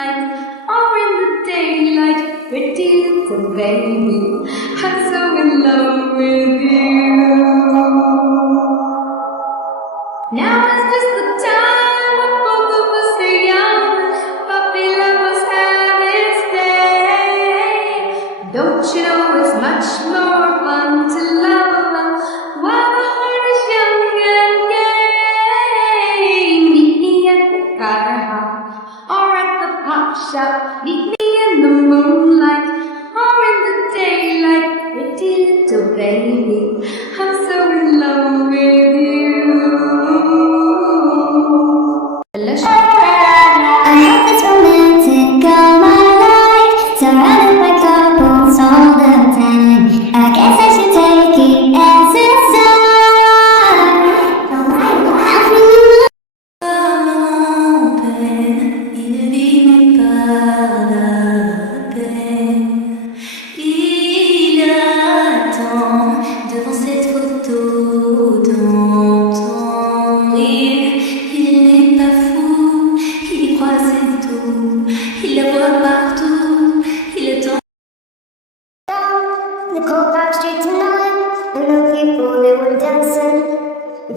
or in the daylight, pretty little baby, I'm so in love with you. Now is just the time when both of us are young, puppy lovers have its day. Don't you know it's much more fun to love while the heart is young and gay. Meet me at the firehouse or at the pop shop, meet me in the moonlight or in the daylight, pretty little baby, I'm so in love with you. I hope it's romantic all my life, surrounded by couples all the time. I guess I should take it as a sign. Il n'est pas la peine. Il attend devant cette photo d'antan. Il n'est pas fou, il y croit c'est tout. Il la voit partout, il attend. The cold dark street tonight, and the people they were dancing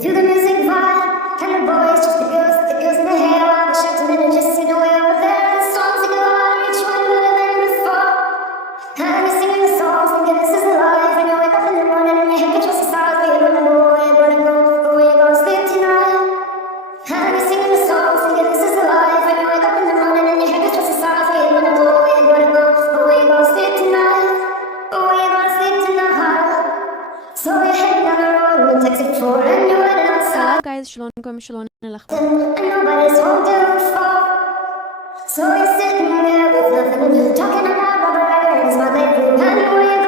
to the music vibe, and the boys just the girls in the hair, while the shirts and then just sit away over there. The songs that go on, each one better than before. And you're singing the songs, thinking this is the life, and you wake up in the morning and your head gets just the stars, where you're gonna go, where you're gonna go, where you're gonna sleep tonight. And you're singing the songs, thinking this is the life, and you wake up in the morning and your head gets just the stars, where you're gonna go, where you're gonna go, where you're gonna sleep tonight. So you're heading down the road with a taxi for and you're waiting outside. guys شلونكم شلون الأخبار؟ And nobody's home to fall. So you're sitting there with nothing, talking about rubber irons, my bedroom, and